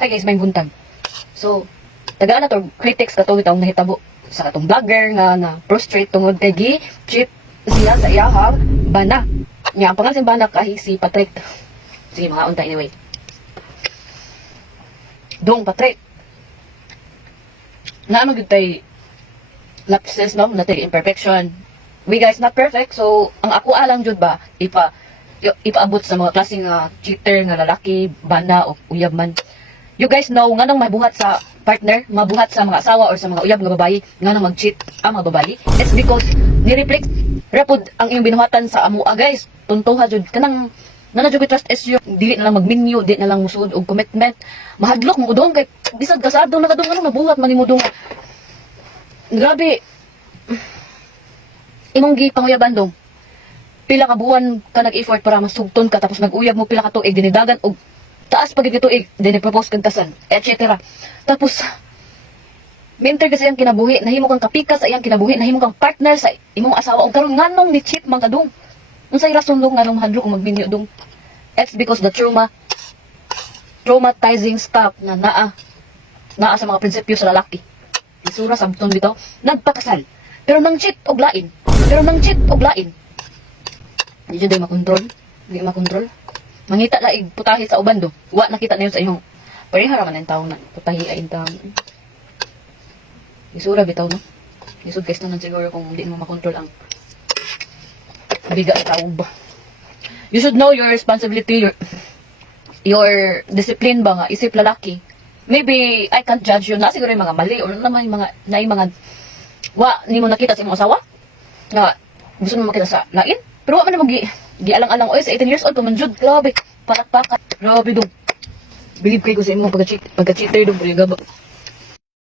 Hi guys, may buntag. So, tagaan na to, critics ka to itong nahitabo sa katong vlogger nga na prostrate tungod kay gi-chip siya sa iyaha bana. Nga, ang pangalan sa bana kay si Patrick. Sige, mga unta anyway. Dong Patrick. Naano gyud tay lapses no, natay imperfection. We guys not perfect, so ang ako alang jud ba ipaabot sa mga klaseng cheater nga lalaki, bana o uyab man. You guys know nga nang mabuhat sa partner, mabuhat sa mga asawa or sa mga uyab nga babayi nga nang mag-cheat ang mga babayi. It's because ni-reflect repod ang iyong binuhatan sa amua guys. Tuntuha jud kanang nanadyo trust issue, dili na lang magminyo, dili na lang musud og commitment. Mahadlok mo udong kay bisag kasado na kadung ano nabuhat man nimo dong. Grabe. Imong gipanguyaban dong. Pila ka buwan ka nag-effort para masugton ka tapos nag-uyab mo pila ka tuig dinidagan og taas pagid tuig dinipropose kang kasan, etc. Tapos mentor kasi ang kinabuhi, nahimo kang kapika sa iyang kinabuhi, nahimo kang partner sa imong asawa og karon nganong ni cheat man ka dong. Unsay rason dong nganong mahadlok og magbinyo dong? It's because the traumatizing stuff na naa sa mga prinsipyo sa lalaki. Isura sabton bitaw, nagpakasal. Pero nang cheat og lain. Di jud makontrol, di makontrol. Mangita laig putahi sa uban do. Wa nakita niyo sa imong parehara man ang tawo na putahi ay tawo. Isura bitaw no. Isud guys na siguro kung di mo makontrol ang biga sa tao ba. You should know your responsibility, your discipline ba nga isip lalaki. Maybe I can't judge you na siguro yung mga mali or naman yung mga wa ni mo nakita sa imong asawa na gusto mo makita sa lain pero wa man mo gialang-alang oy sa 18 years old pa man jud, grabe parak-pakat, grabe dong. Believe kay ko sa imong pagka-cheater dong, pero